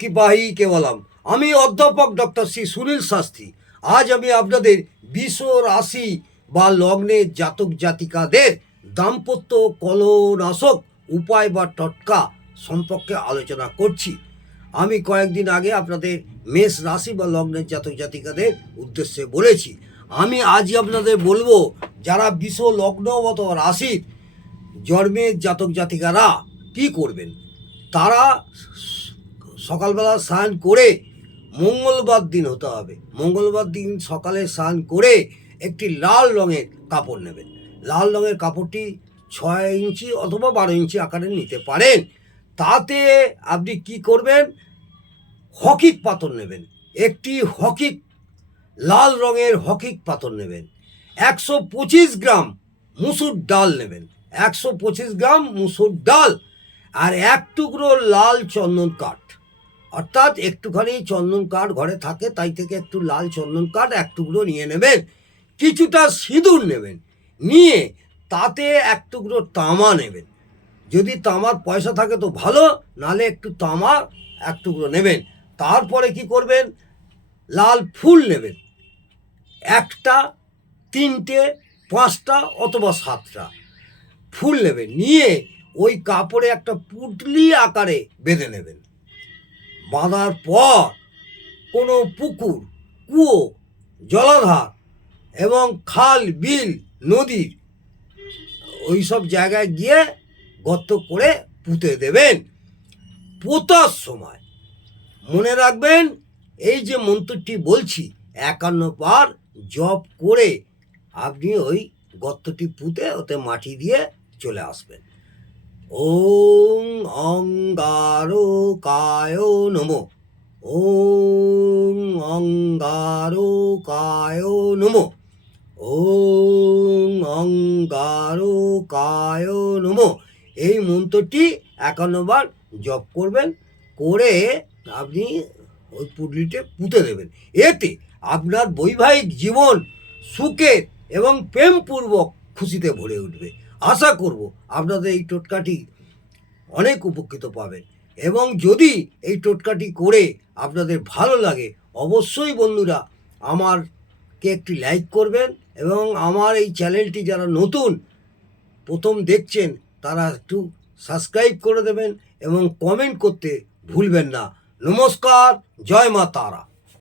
কি বাহি কেবলম। আমি অধ্যাপক ডক্টর শ্রী সুনীল শাস্ত্রী। আজ আমি আপনাদের বিষ রাশি বা লগ্নের জাতক জাতিকাদের দাম্পত্য কলনাশক উপায় বা টটকা সম্পর্কে আলোচনা করছি। আমি কয়েকদিন আগে আপনাদের মেষ রাশি বা লগ্নের জাতক জাতিকাদের উদ্দেশ্যে বলেছি। আমি আজ আপনাদের বলবো যারা বিষ লগ্নগত রাশির জন্মের জাতক জাতিকারা কি করবেন। তারা সকালবেলা স্নান করে, মঙ্গলবার দিন হতে হবে, মঙ্গলবার দিন সকালে স্নান করে একটি লাল রঙের কাপড় নেবেন। লাল রঙের কাপড়টি 6 ইঞ্চি অথবা 12 ইঞ্চি আকারে নিতে পারেন। তাতে আপনি কি করবেন, হকিক পাথর নেবেন। একটি হকিক, লাল রঙের হকিক পাথর নেবেন। 125 গ্রাম মুসুর ডাল নেবেন। 125 গ্রাম মুসুর ডাল আর এক টুকরো লাল চন্দন কাঠ, অর্থাৎ একটুখানি চন্দন কাঠ ঘরে থাকে, তাই থেকে একটু লাল চন্দন কাঠ এক টুকরো নিয়ে নেবেন। কিছুটা সিঁদুর নেবেন, নিয়ে তাতে এক টুকরো তামা নেবেন। যদি তামার পয়সা থাকে তো ভালো, নালে একটু তামা এক টুকরো নেবেন। তারপরে কি করবেন, লাল ফুল নেবেন, 1টা 3টে 5টা অথবা 7টা ফুল নেবেন। নিয়ে ওই কাপড়ে একটা পুঁটলি আকারে বেঁধে নেবেন। বাঁধার পর কোনো পুকুর, কুয়ো, জলাধার এবং খাল, বিল, নদীর ওই সব জায়গায় গিয়ে গর্ত করে পুঁতে দেবেন। পোতার সময় মনে রাখবেন, এই যে মন্ত্রটি বলছি 51 বার জপ করে আপনি ওই গর্তটি পুঁতে ওতে মাটি দিয়ে চলে আসবেন। ওং অঙ্গারকায় নমঃ। ওং অঙ্গারকায় নমঃ। ওং অঙ্গারকায় নমঃ। এই মন্ত্রটি 51 বার জপ করবেন, করে আপনি ওই পুটলিতে পুঁতে দেবেন। এতে আপনার বৈবাহিক জীবন সুখের এবং প্রেমপূর্বক খুশিতে ভরে উঠবে। আশা করব আপনাদের এই টোটকাটি অনেক উপকৃত পাবেন, এবং যদি এই টোটকাটি করে আপনাদের ভালো লাগে অবশ্যই বন্ধুরা আমারকে একটি লাইক করবেন, এবং আমার এই চ্যানেলটি যারা নতুন প্রথম দেখছেন তারা একটু সাবস্ক্রাইব করে দেবেন এবং কমেন্ট করতে ভুলবেন না। নমস্কার, জয় মা তারা।